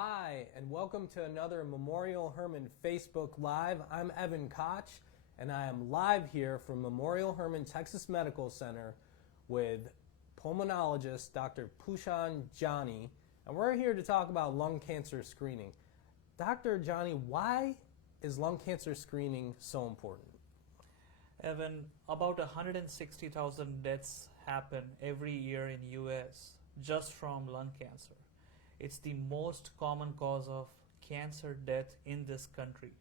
Hi, and welcome to another Memorial Hermann Facebook Live. I'm Evan Koch, and I am live here from Memorial Hermann Texas Medical Center with pulmonologist Dr. Jani, and we're here to talk about lung cancer screening. Dr. Jani, why is lung cancer screening so important? Evan, about 160,000 deaths happen every year in US just from lung cancer. It's the most common cause of cancer death in this country.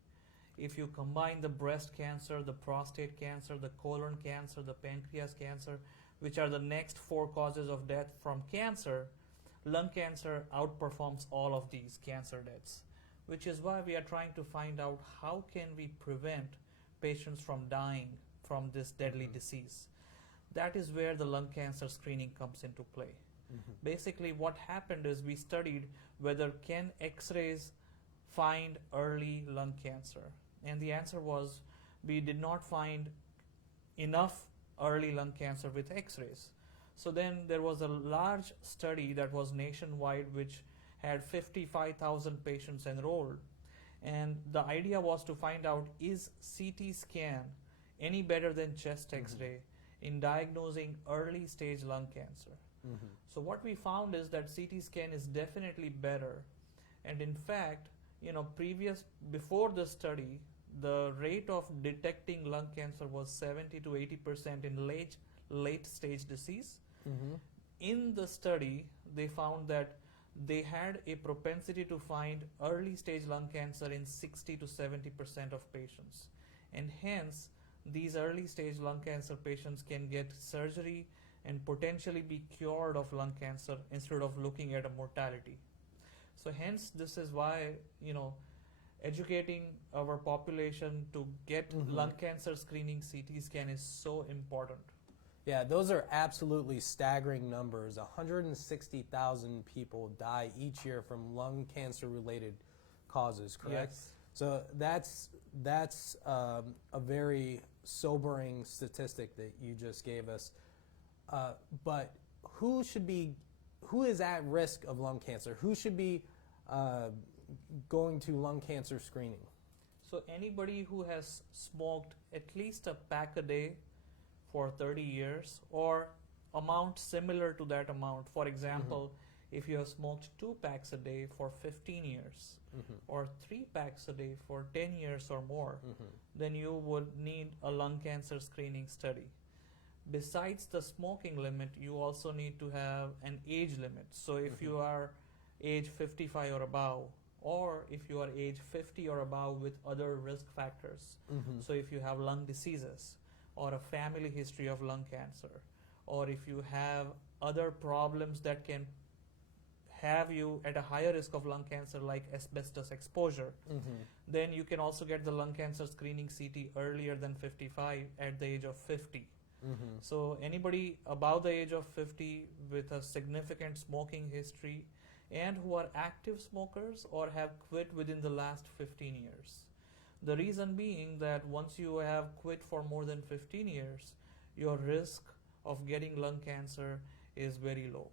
If you combine the breast cancer, the prostate cancer, the colon cancer, the pancreas cancer, which are the next 4 causes of death from cancer, lung cancer outperforms all of these cancer deaths, which is why we are trying to find out how can we prevent patients from dying from this deadly disease. That is where the lung cancer screening comes into play. Basically, what happened is we studied whether can X-rays find early lung cancer, and the answer was we did not find enough early lung cancer with X-rays. So then there was a large study that was nationwide which had 55,000 patients enrolled, and the idea was to find out, is CT scan any better than chest X-ray in diagnosing early stage lung cancer? So what we found is that CT scan is definitely better, and in fact, before the study, the rate of detecting lung cancer was 70 to 80% in late stage disease. In the study, they found that they had a propensity to find early stage lung cancer in 60 to 70% of patients, and hence these early stage lung cancer patients can get surgery and potentially be cured of lung cancer instead of looking at a mortality. So hence this is why educating our population to get lung cancer screening CT scan is so important. Yeah, those are absolutely staggering numbers. 160,000 people die each year from lung cancer related causes, correct? Yes. So that's a very sobering statistic that you just gave us. But who is at risk of lung cancer? Who should be going to lung cancer screening? So anybody who has smoked at least a pack a day for 30 years or amount similar to that amount. For example, if you have smoked 2 packs a day for 15 years or 3 packs a day for 10 years or more, then you would need a lung cancer screening study. Besides the smoking limit, you also need to have an age limit. So if you are age 55 or above, or if you are age 50 or above with other risk factors, so if you have lung diseases or a family history of lung cancer, or if you have other problems that can have you at a higher risk of lung cancer like asbestos exposure, then you can also get the lung cancer screening CT earlier than 55 at the age of 50. So anybody above the age of 50 with a significant smoking history and who are active smokers or have quit within the last 15 years. The reason being that once you have quit for more than 15 years, your risk of getting lung cancer is very low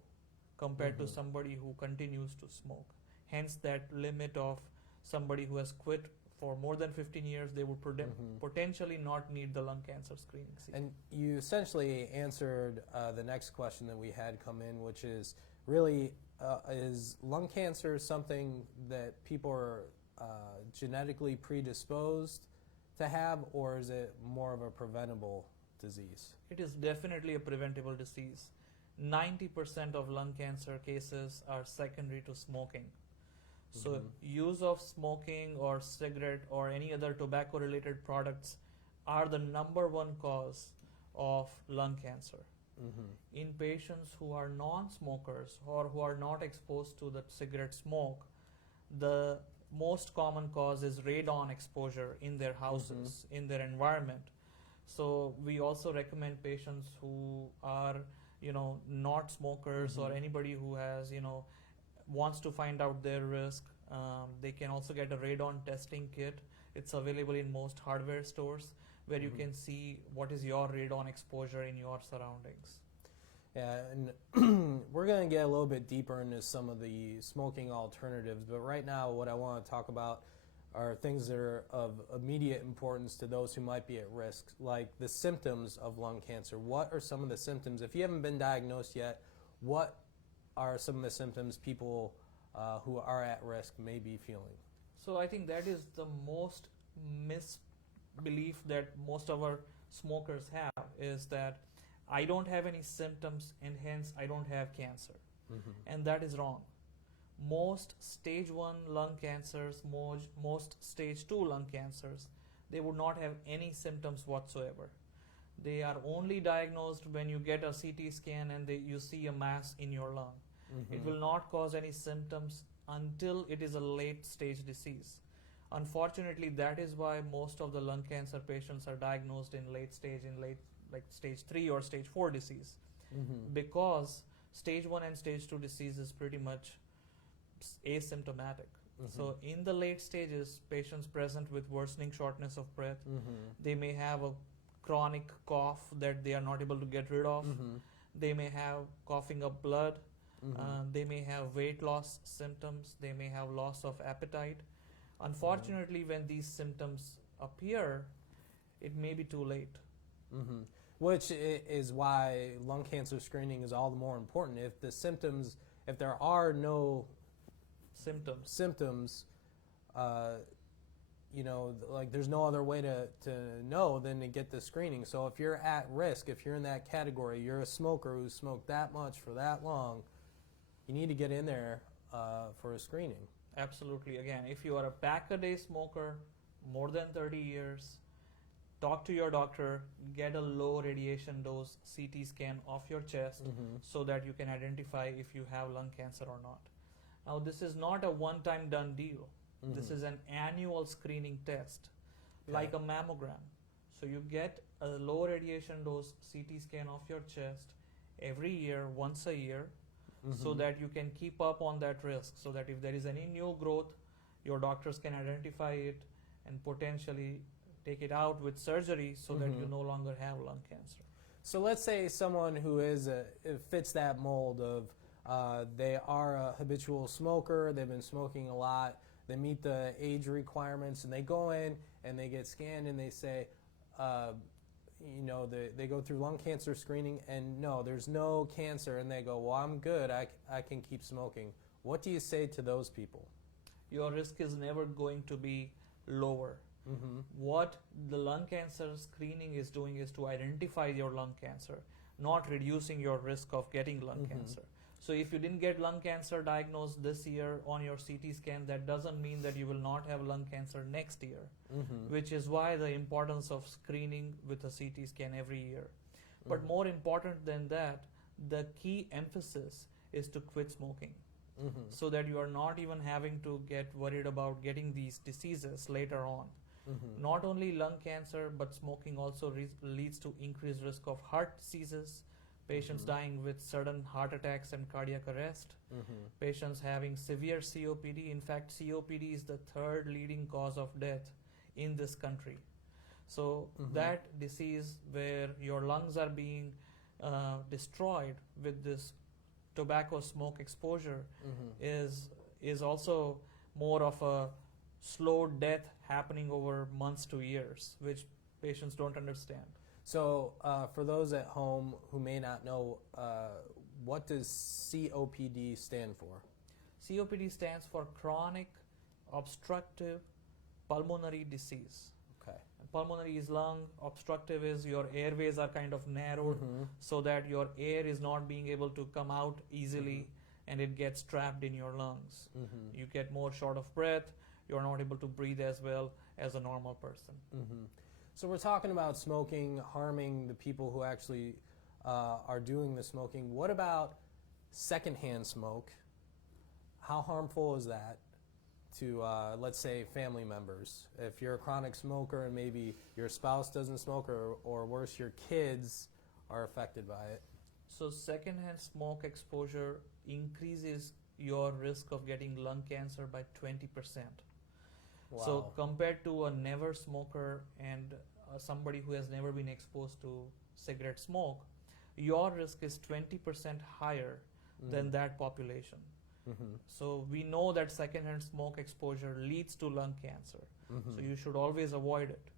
compared to somebody who continues to smoke. Hence that limit of somebody who has quit for more than 15 years, they would potentially not need the lung cancer screening CT. And you essentially answered the next question that we had come in, which is really, is lung cancer something that people are genetically predisposed to have, or is it more of a preventable disease? It is definitely a preventable disease. 90% of lung cancer cases are secondary to smoking. So use of smoking or cigarette or any other tobacco related products are the #1 cause of lung cancer. In patients who are non-smokers or who are not exposed to the cigarette smoke, the most common cause is radon exposure in their houses, in their environment. So we also recommend patients who are not smokers or anybody who has wants to find out their risk, they can also get a radon testing kit. It's available in most hardware stores where you can see what is your radon exposure in your surroundings. Yeah, and we're going to get a little bit deeper into some of the smoking alternatives, but right now what I want to talk about are things that are of immediate importance to those who might be at risk, like the symptoms of lung cancer. What are some of the symptoms? If you haven't been diagnosed yet, what are some of the symptoms people who are at risk may be feeling? So I think that is the most misbelief that most of our smokers have, is that I don't have any symptoms and hence I don't have cancer. And that is wrong. Most stage 1 lung cancers, most stage 2 lung cancers, they would not have any symptoms whatsoever. They are only diagnosed when you get a CT scan and you see a mass in your lung. It will not cause any symptoms until it is a late stage disease. Unfortunately, that is why most of the lung cancer patients are diagnosed in late like stage 3 or stage 4 disease, because stage 1 and stage 2 disease is pretty much asymptomatic. So in the late stages, patients present with worsening shortness of breath, they may have a chronic cough that they are not able to get rid of. They may have coughing up blood. They may have weight loss symptoms. They may have loss of appetite. Unfortunately, when these symptoms appear, it may be too late. Which is why lung cancer screening is all the more important. If there are no symptoms, like there's no other way to know than to get the screening. So if you're at risk, if you're in that category, you're a smoker who's smoked that much for that long, you need to get in there for a screening. Absolutely. Again, if you are a pack-a-day smoker, more than 30 years, talk to your doctor, get a low radiation dose CT scan of your chest so that you can identify if you have lung cancer or not. Now, this is not a one-time done deal. This is an annual screening test, like a mammogram. So you get a low radiation dose CT scan of your chest every year, once a year, so that you can keep up on that risk, so that if there is any new growth, your doctors can identify it and potentially take it out with surgery so that you no longer have lung cancer. So let's say someone who fits that mold of they are a habitual smoker, they've been smoking a lot, they meet the age requirements, and they go in and they get scanned and they say, they go through lung cancer screening and no, there's no cancer, and they go, well, I'm good, I can keep smoking. What do you say to those people? Your risk is never going to be lower. What the lung cancer screening is doing is to identify your lung cancer, not reducing your risk of getting lung cancer. So if you didn't get lung cancer diagnosed this year on your CT scan, that doesn't mean that you will not have lung cancer next year, which is why the importance of screening with a CT scan every year. But more important than that, the key emphasis is to quit smoking, so that you are not even having to get worried about getting these diseases later on. Not only lung cancer, but smoking also leads to increased risk of heart diseases, patients dying with sudden heart attacks and cardiac arrest, patients having severe COPD. In fact, COPD is the third leading cause of death in this country. So that disease where your lungs are being destroyed with this tobacco smoke exposure is also more of a slow death happening over months to years, which patients don't understand. So for those at home who may not know, what does COPD stand for? COPD stands for chronic obstructive pulmonary disease. Okay. Pulmonary is lung, obstructive is your airways are kind of narrowed so that your air is not being able to come out easily and it gets trapped in your lungs. You get more short of breath, you're not able to breathe as well as a normal person. So we're talking about smoking harming the people who actually are doing the smoking. What about secondhand smoke? How harmful is that to, let's say, family members? If you're a chronic smoker and maybe your spouse doesn't smoke, or worse, your kids are affected by it. So secondhand smoke exposure increases your risk of getting lung cancer by 20%. Wow. So compared to a never smoker and somebody who has never been exposed to cigarette smoke, your risk is 20% higher than that population. So we know that secondhand smoke exposure leads to lung cancer. So you should always avoid it.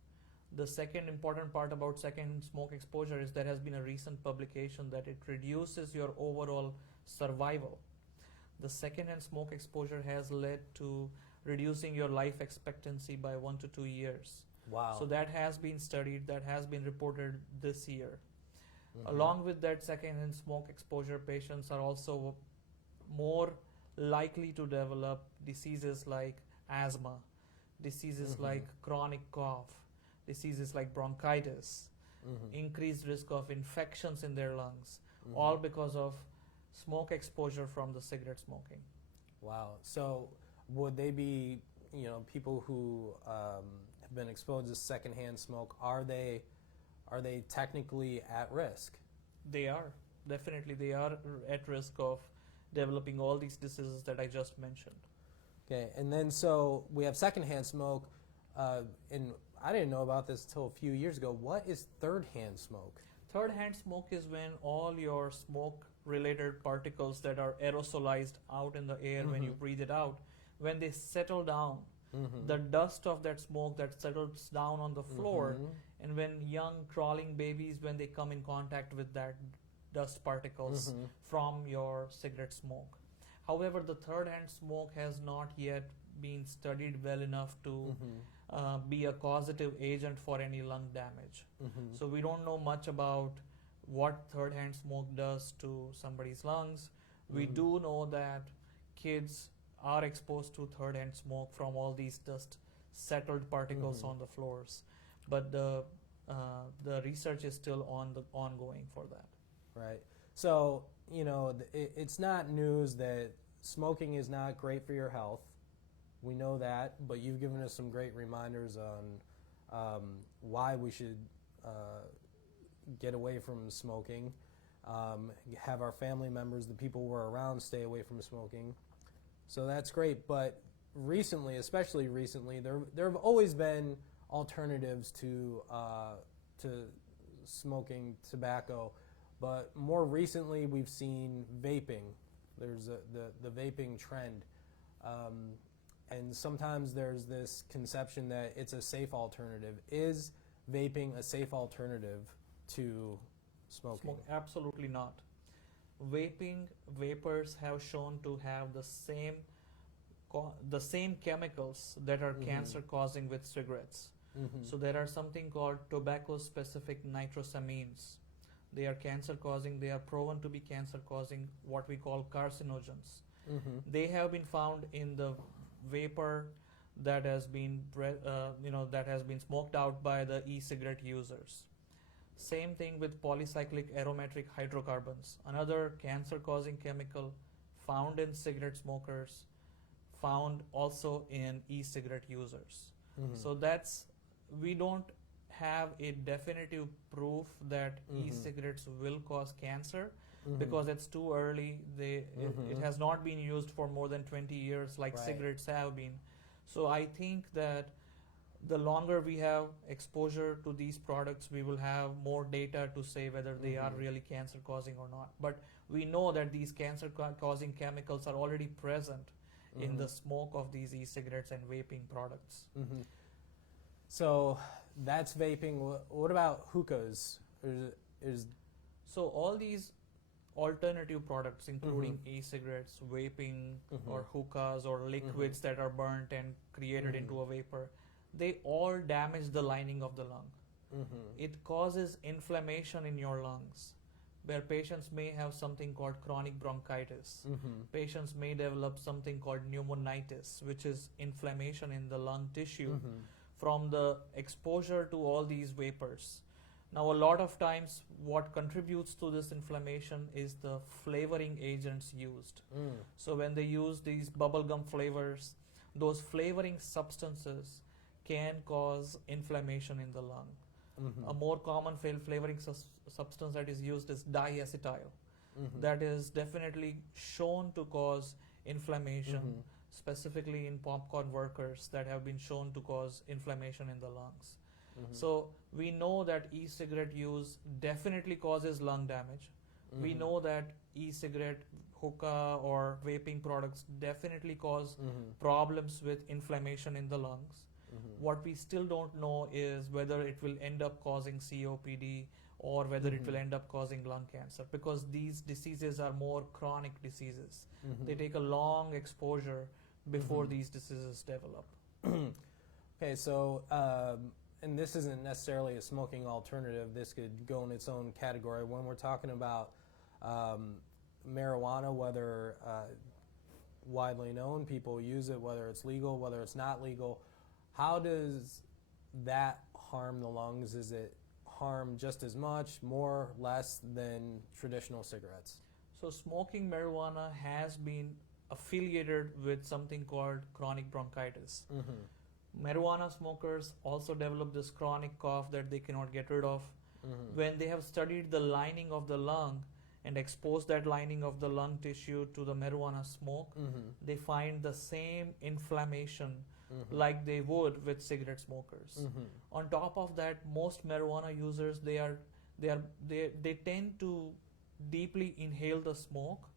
The second important part about secondhand smoke exposure is there has been a recent publication that it reduces your overall survival. The secondhand smoke exposure has led to reducing your life expectancy by 1 to 2 years. Wow. So that has been studied, that has been reported this year. Along with that, secondhand smoke exposure patients are also more likely to develop diseases like asthma, diseases like chronic cough, diseases like bronchitis, increased risk of infections in their lungs, all because of smoke exposure from the cigarette smoking. Wow. So would they be, people who have been exposed to secondhand smoke, are they technically at risk? They are. Definitely, they are at risk of developing all these diseases that I just mentioned. Okay, and then so we have secondhand smoke, and I didn't know about this until a few years ago. What is third-hand smoke? Third-hand smoke is when all your smoke-related particles that are aerosolized out in the air when you breathe it out, when they settle down, the dust of that smoke that settles down on the floor, and when young crawling babies, when they come in contact with that dust particles from your cigarette smoke. However, the third-hand smoke has not yet been studied well enough to be a causative agent for any lung damage. So we don't know much about what third-hand smoke does to somebody's lungs. We do know that kids are exposed to third-hand smoke from all these dust settled particles on the floors, but the research is still ongoing for that. Right. So, it's not news that smoking is not great for your health. We know that, but you've given us some great reminders on why we should get away from smoking, have our family members, the people we're around, stay away from smoking. So that's great. But recently, especially recently, there have always been alternatives to smoking tobacco. But more recently, we've seen vaping. There's the vaping trend. And sometimes there's this conception that it's a safe alternative. Is vaping a safe alternative to smoking? Absolutely not. Vapors have shown to have the same chemicals that are cancer causing with cigarettes. So there are something called tobacco-specific nitrosamines. They are cancer causing. They are proven to be cancer causing, what we call carcinogens. They have been found in the vapor that has been smoked out by the e-cigarette users. Same thing with polycyclic aromatic hydrocarbons, another cancer causing chemical found in cigarette smokers, found also in e-cigarette users. So we don't have a definitive proof that e-cigarettes will cause cancer because it's too early. It has not been used for more than 20 years like cigarettes have been. So I think that the longer we have exposure to these products, we will have more data to say whether they are really cancer causing or not. But we know that these cancer causing chemicals are already present in the smoke of these e-cigarettes and vaping products. So that's vaping. What about hookahs? So all these alternative products, including e-cigarettes, vaping, or hookahs, or liquids that are burnt and created into a vapor, they all damage the lining of the lung. It causes inflammation in your lungs, where patients may have something called chronic bronchitis. Patients may develop something called pneumonitis, which is inflammation in the lung tissue from the exposure to all these vapors. Now, a lot of times what contributes to this inflammation is the flavoring agents used. So when they use these bubblegum flavors, those flavoring substances can cause inflammation in the lung. A more common flavoring substance that is used is diacetyl. That is definitely shown to cause inflammation, specifically in popcorn workers, that have been shown to cause inflammation in the lungs. So we know that e-cigarette use definitely causes lung damage. We know that e-cigarette, hookah, or vaping products definitely cause problems with inflammation in the lungs. What we still don't know is whether it will end up causing COPD or whether it will end up causing lung cancer, because these diseases are more chronic diseases. They take a long exposure before these diseases develop. Okay, so, and this isn't necessarily a smoking alternative. This could go in its own category. When we're talking about marijuana, whether widely known, people use it, whether it's legal, whether it's not legal, how does that harm the lungs? Is it harm just as much, more, less than traditional cigarettes? So smoking marijuana has been affiliated with something called chronic bronchitis. Marijuana smokers also develop this chronic cough that they cannot get rid of. When they have studied the lining of the lung and exposed that lining of the lung tissue to the marijuana smoke, they find the same inflammation like they would with cigarette smokers. On top of that, most marijuana users, they tend to deeply inhale the smoke,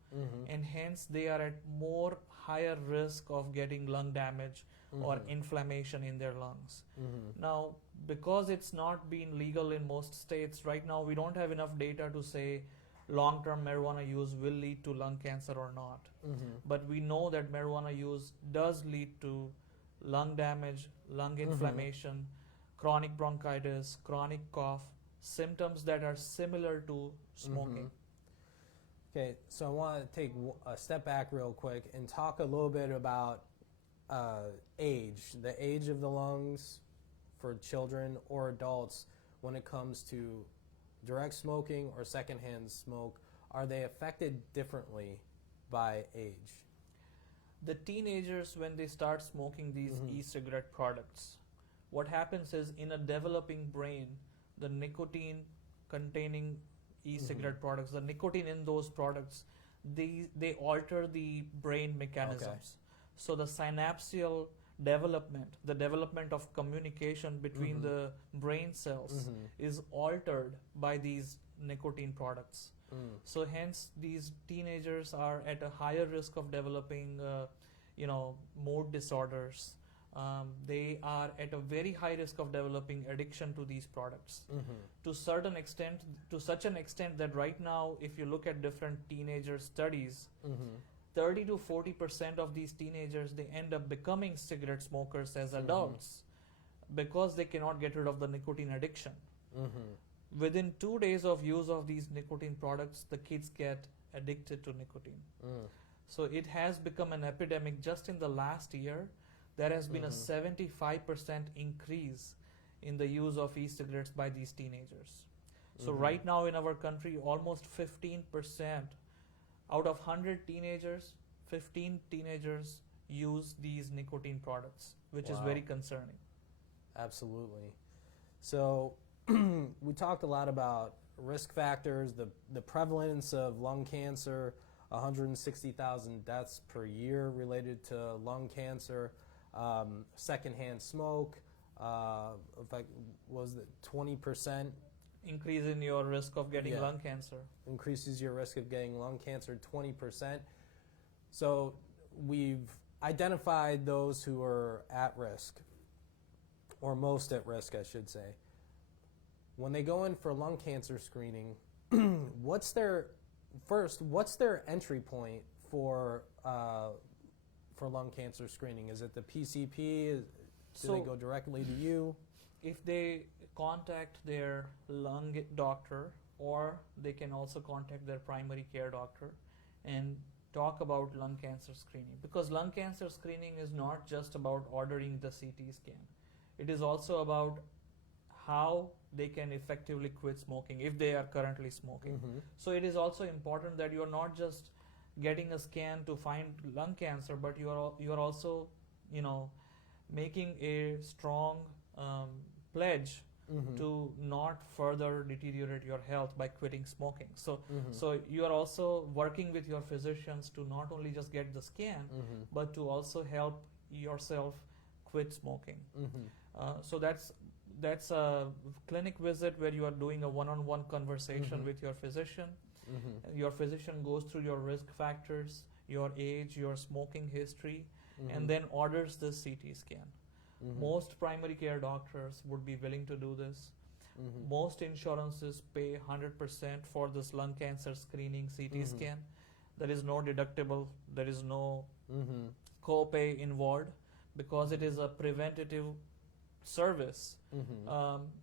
and hence they are at more higher risk of getting lung damage or inflammation in their lungs. Now, because it's not been legal in most states, right now we don't have enough data to say long-term marijuana use will lead to lung cancer or not. But we know that marijuana use does lead to lung damage, lung inflammation, chronic bronchitis, chronic cough, symptoms that are similar to smoking. Okay, so I want to take a step back real quick and talk a little bit about age, the age of the lungs for children or adults when it comes to direct smoking or secondhand smoke. Are they affected differently by age? The teenagers, when they start smoking these e-cigarette products, what happens is in a developing brain, the nicotine containing e-cigarette products, the nicotine in those products, they alter the brain mechanisms. So the synapsial development, the development of communication between the brain cells is altered by these nicotine products. So hence these teenagers are at a higher risk of developing mood disorders. They are at a very high risk of developing addiction to these products to such an extent that right now, if you look at different teenager studies, 30 to 40% of these teenagers, they end up becoming cigarette smokers as adults because they cannot get rid of the nicotine addiction. Within 2 days of use of these nicotine products, the kids get addicted to nicotine. So it has become an epidemic. Just in the last year, there has been a 75% increase in the use of e-cigarettes by these teenagers. So right now in our country, almost 15% out of 100 teenagers, 15 teenagers use these nicotine products, which is very concerning. Absolutely. So we talked a lot about risk factors, the prevalence of lung cancer, 160,000 deaths per year related to lung cancer, secondhand smoke, was it 20%? Increase in your risk of getting lung cancer. Increases your risk of getting lung cancer 20%. So we've identified those who are at risk, or most at risk, I should say. When they go in for lung cancer screening, what's their entry point for lung cancer screening? Is it the PCP? Do they go directly to you? If they contact their lung doctor, or they can also contact their primary care doctor and talk about lung cancer screening, because lung cancer screening is not just about ordering the CT scan. It is also about how they can effectively quit smoking if they are currently smoking. So it is also important that you are not just getting a scan to find lung cancer, but you are also making a strong pledge to not further deteriorate your health by quitting smoking. So you are also working with your physicians to not only just get the scan, but to also help yourself quit smoking. So that's a clinic visit where you are doing a one-on-one conversation with your physician. Your physician goes through your risk factors, your age, your smoking history, and then orders the CT scan. Most primary care doctors would be willing to do this. Most insurances pay 100% for this lung cancer screening CT scan. There is no deductible, there is no co-pay involved because it is a preventative service.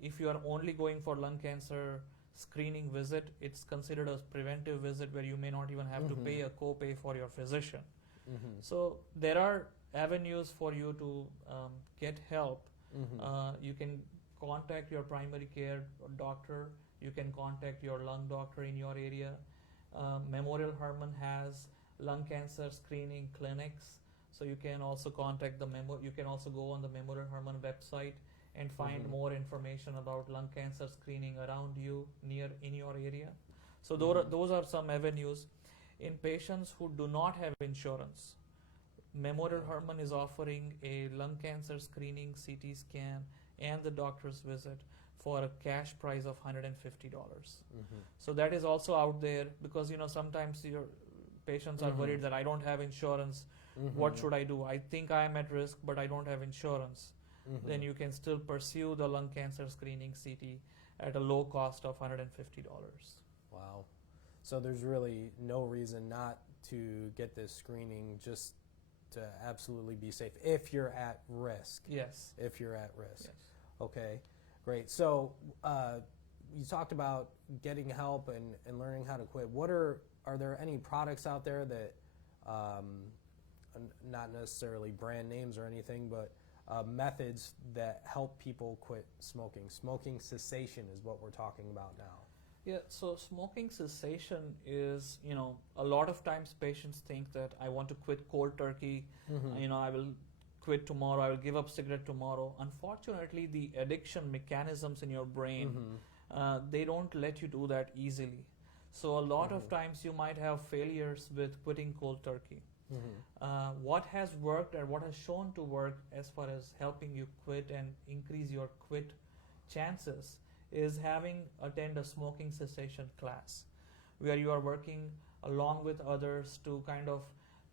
If you are only going for lung cancer screening visit, it's considered a preventive visit where you may not even have to pay a co-pay for your physician. So there are avenues for you to get help. You can contact your primary care doctor. You can contact your lung doctor in your area. Memorial Hermann has lung cancer screening clinics. So you can also contact you can also go on the Memorial Hermann website and find more information about lung cancer screening around you, in your area. So those are some avenues. In patients who do not have insurance, Memorial Hermann is offering a lung cancer screening CT scan and the doctor's visit for a cash price of $150. So that is also out there because sometimes your patients are worried that I don't have insurance. What should I do? I think I am at risk, but I don't have insurance. Then you can still pursue the lung cancer screening CT at a low cost of $150. Wow. So there's really no reason not to get this screening, just to absolutely be safe if you're at risk. Yes. If you're at risk. Yes. Okay, great. So you talked about getting help and learning how to quit. Are there any products out there that, not necessarily brand names or anything, but methods that help people quit smoking? Smoking cessation is what we're talking about now. Yeah, so smoking cessation is, a lot of times patients think that I want to quit cold turkey, I will quit tomorrow, I will give up cigarette tomorrow. Unfortunately, the addiction mechanisms in your brain, they don't let you do that easily. So a lot of times you might have failures with quitting cold turkey. What has worked and what has shown to work as far as helping you quit and increase your quit chances is attend a smoking cessation class where you are working along with others to kind of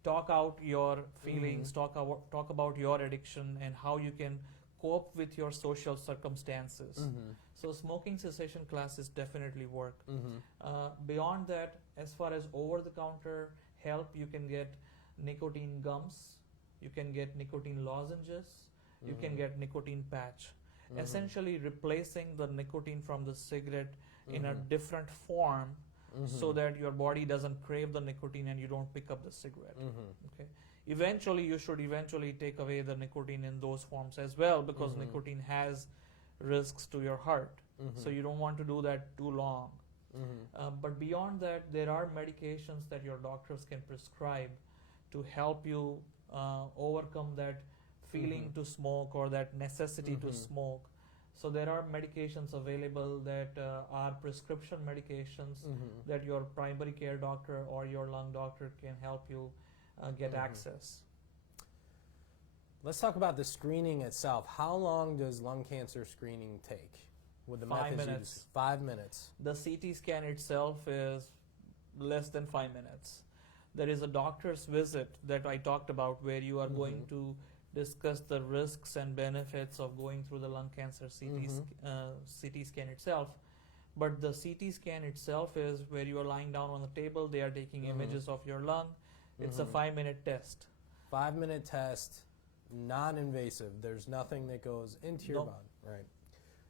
talk out your feelings, talk about your addiction and how you can cope with your social circumstances. So smoking cessation classes definitely work. Beyond that, as far as over-the-counter help, you can get nicotine gums, you can get nicotine lozenges, you can get nicotine patch. Essentially replacing the nicotine from the cigarette in a different form so that your body doesn't crave the nicotine and you don't pick up the cigarette. Okay. Eventually, you should take away the nicotine in those forms as well because nicotine has risks to your heart. So you don't want to do that too long. But beyond that, there are medications that your doctors can prescribe to help you overcome that feeling to smoke or that necessity to smoke. So there are medications available that are prescription medications that your primary care doctor or your lung doctor can help you get access. Let's talk about the screening itself. How long does lung cancer screening take? With the 5 methods minutes. 5 minutes. The CT scan itself is less than 5 minutes. There is a doctor's visit that I talked about where you are going to discuss the risks and benefits of going through the lung cancer CT scan itself. But the CT scan itself is where you are lying down on the table, they are taking images of your lung. It's a 5-minute test. 5-minute test, non-invasive. There's nothing that goes into your body. Right.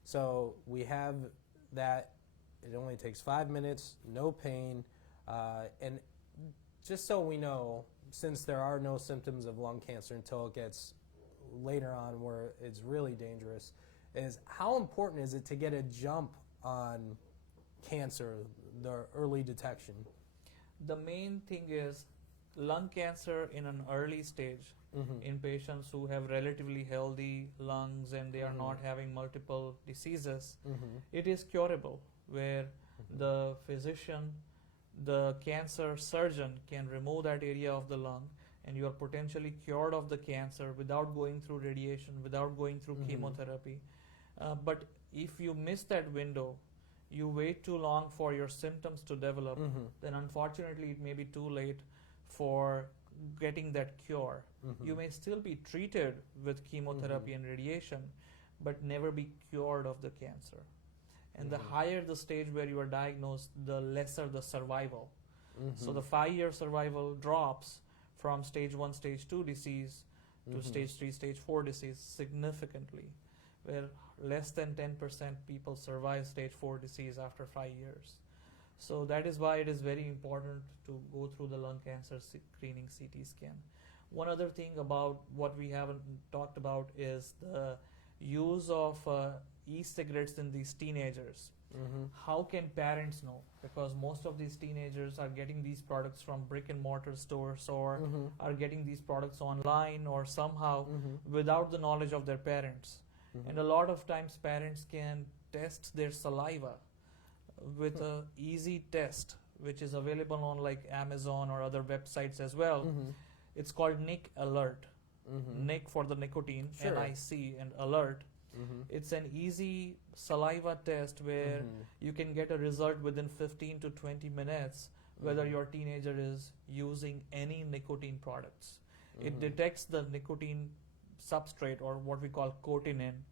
So we have that. It only takes 5 minutes, no pain. And just so we know, since there are no symptoms of lung cancer until it gets later on where it's really dangerous, is how important is it to get a jump on cancer, the early detection? The main thing is lung cancer in an early stage in patients who have relatively healthy lungs and they are not having multiple diseases, it is curable where the physician, the cancer surgeon can remove that area of the lung and you are potentially cured of the cancer without going through radiation, without going through chemotherapy. But if you miss that window, you wait too long for your symptoms to develop, then unfortunately it may be too late for getting that cure. You may still be treated with chemotherapy and radiation, but never be cured of the cancer. And the higher the stage where you are diagnosed, the lesser the survival. So the 5-year survival drops from stage 1, stage 2 disease to stage 3, stage 4 disease significantly, where less than 10% people survive stage 4 disease after 5 years. So that is why it is very important to go through the lung cancer screening CT scan. One other thing about what we haven't talked about is the use of e-cigarettes in these teenagers. How can parents know? Because most of these teenagers are getting these products from brick and mortar stores or are getting these products online or somehow without the knowledge of their parents. And a lot of times parents can test their saliva with a easy test which is available on like Amazon or other websites as well. It's called NIC Alert. NIC for the nicotine, NIC and alert. It's an easy saliva test where you can get a result within 15 to 20 minutes whether your teenager is using any nicotine products. It detects the nicotine substrate or what we call cotinine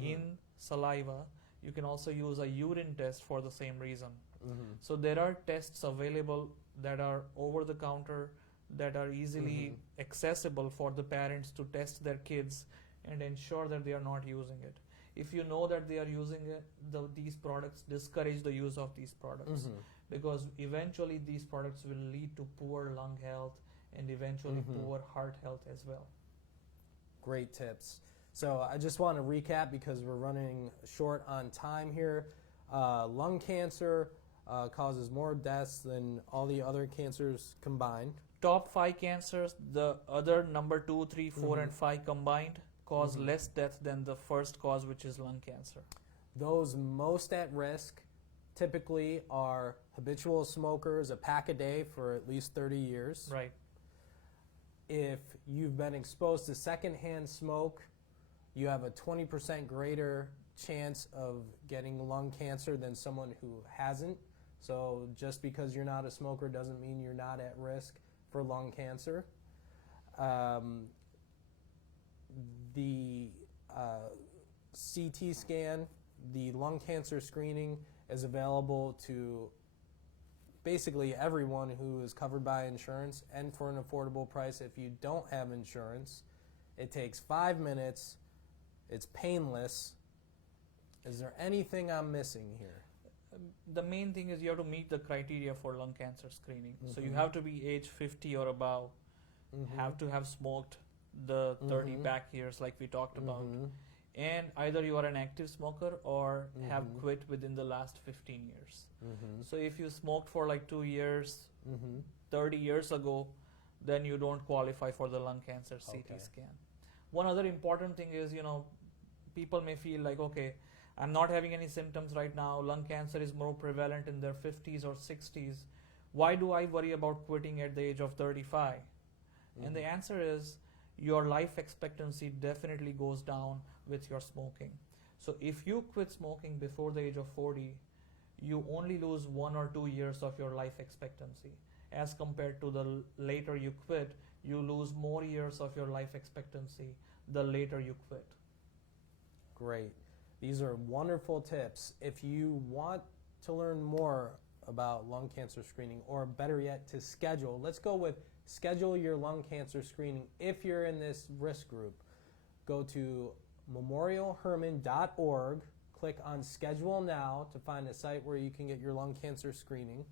in saliva. You can also use a urine test for the same reason. So there are tests available that are over the counter, that are easily accessible for the parents to test their kids and ensure that they are not using it. If you know that they are using it, these products, discourage the use of these products because eventually these products will lead to poor lung health and eventually poor heart health as well. Great tips. So I just want to recap because we're running short on time here. Lung cancer causes more deaths than all the other cancers combined. Top 5 cancers, the other number 2, 3, 4 and 5 combined cause less death than the first cause, which is lung cancer. Those most at risk typically are habitual smokers, a pack a day for at least 30 years. Right. If you've been exposed to secondhand smoke, you have a 20% greater chance of getting lung cancer than someone who hasn't. So just because you're not a smoker doesn't mean you're not at risk for lung cancer. The CT scan, the lung cancer screening is available to basically everyone who is covered by insurance and for an affordable price. If you don't have insurance, it takes 5 minutes. It's painless. Is there anything I'm missing here? The main thing is you have to meet the criteria for lung cancer screening. So you have to be age 50 or above, have to have smoked the 30 back years like we talked about, and either you are an active smoker or have quit within the last 15 years. So if you smoked for like 2 years, 30 years ago, then you don't qualify for the lung cancer CT scan. One other important thing is, people may feel like, okay, I'm not having any symptoms right now. Lung cancer is more prevalent in their 50s or 60s. Why do I worry about quitting at the age of 35? And the answer is your life expectancy definitely goes down with your smoking. So if you quit smoking before the age of 40, you only lose 1 or 2 years of your life expectancy. As compared to the later you quit, you lose more years of your life expectancy the later you quit. Great. These are wonderful tips. If you want to learn more about lung cancer screening, or better yet, to schedule, let's go with schedule your lung cancer screening. If you're in this risk group, go to memorialhermann.org, click on Schedule Now to find a site where you can get your lung cancer screening,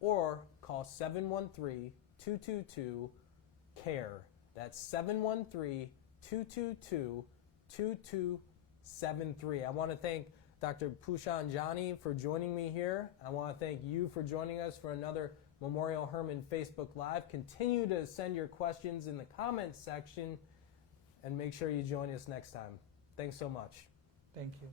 or call 713-222-CARE. That's 713-222-2273. I want to thank Dr. Pushan Jani for joining me here. I want to thank you for joining us for another Memorial Hermann Facebook Live. Continue to send your questions in the comments section and make sure you join us next time. Thanks so much. Thank you.